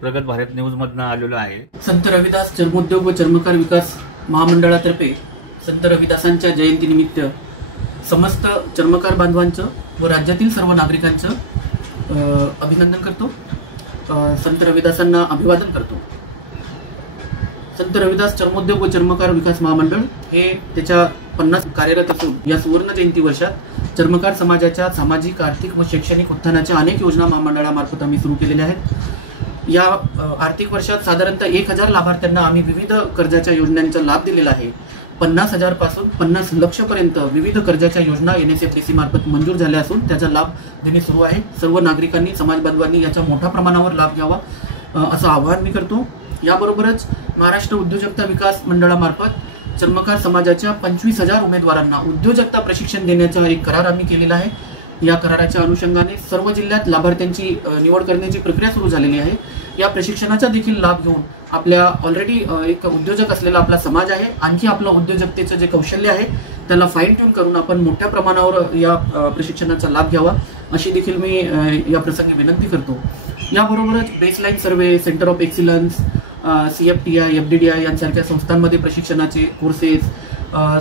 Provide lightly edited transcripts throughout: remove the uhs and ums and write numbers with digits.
प्रगत भारत न्यूज मधनं आलेलो आहे। संत रविदास चर्मोद्योग व चर्मकार विकास महामंडळातर्फे संत रविदासांच्या जयंतीनिमित्त समस्त चर्मकार बांधवांचं व राज्यातील सर्व नागरिकांचं अभिनंदन करतो। संत रविदासांना अभिवादन करतो। संत रविदास चर्मोद्योग व चर्मकार विकास महामंडळ हे त्याच्या 50 कार्यरत असून या सुवर्ण जयंती वर्षात चर्मकार समाजाच्या सामाजिक, आर्थिक व शैक्षणिक उत्थानाच्या अनेक योजना महामंडळामार्फत आम्ही सुरू केलेल्या आहेत। या आर्थिक वर्षात साधारणतः 1000 लाभार्थ्यांना आम्ही विविध कर्जाच्या योजनांचा लाभ दिलेला आहे। 50,000 पासून 50 लक्ष पर्यंत विविध कर्जाच्या योजना NSFDC मार्फत मंजूर झाल्या असून त्याचा लाभ देणे सुरू आहे। सर्व नागरिकांनी, समाज बांधवांनी याचा मोठ्या प्रमाणावर लाभ घ्यावा असं आवाहन मी करतो। याबरोबरच महाराष्ट्र उद्योजकता विकास मंडळामार्फत चर्मकार समाजाच्या 25,000 उमेदवारांना उद्योजकता प्रशिक्षण देण्याचा एक करार आम्ही केलेला आहे। या कराराच्या अनुषंगाने सर्व जिल्ह्यात लाभार्थ्यांची निवड करण्याची प्रक्रिया सुरू झालेली आहे। या प्रशिक्षणाचा देखील लाभ घेऊन आपल्या ऑलरेडी एक उद्योजक असलेला आपला समाज आहे, आणखी आपलं उद्योजकतेचं जे कौशल्य आहे त्याला फाईन ट्यून करून आपण मोठ्या प्रमाणावर या प्रशिक्षणाचा लाभ घ्यावा अशी देखील मी या प्रसंगी विनंती करतो। याबरोबरच baseline survey, centre of excellence, CFTI, FDDI यांसारख्या संस्थांमध्ये प्रशिक्षणाचे कोर्सेस,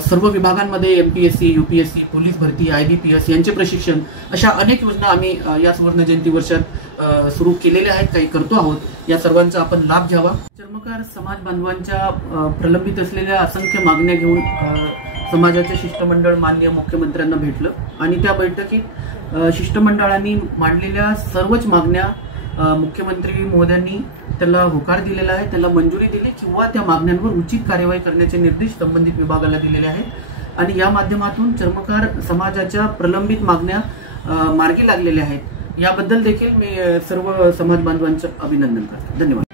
सर्व विभागांमध्ये MPSC, UPSC, पोलीस भरती, IBPS यांचे प्रशिक्षण, अशा अनेक योजना आम्ही या सुवर्ण जयंती वर्षात सुरू केलेल्या आहेत, काही करतो आहोत। या सर्वांचा आपण लाभ घ्यावा। चर्मकार समाज बांधवांच्या प्रलंबित असलेल्या असंख्य मागण्या घेऊन समाजाचे शिष्टमंडळ माननीय मुख्यमंत्र्यांना भेटलं आणि त्या बैठकीत शिष्टमंडळांनी मांडलेल्या सर्वच मागण्या मुख्यमंत्री महोदयांनी त्याला होकार दिलेला आहे, त्याला मंजुरी दिली किंवा त्या मागण्यांवर उचित कार्यवाही करण्याचे निर्देश संबंधित विभागाला दिलेले आहेत आणि या माध्यमातून चर्मकार समाजाच्या प्रलंबित मागण्या मार्गी लागलेल्या आहेत। याबद्दल देखील मी सर्व समाज बांधवांचं अभिनंदन करतो। धन्यवाद।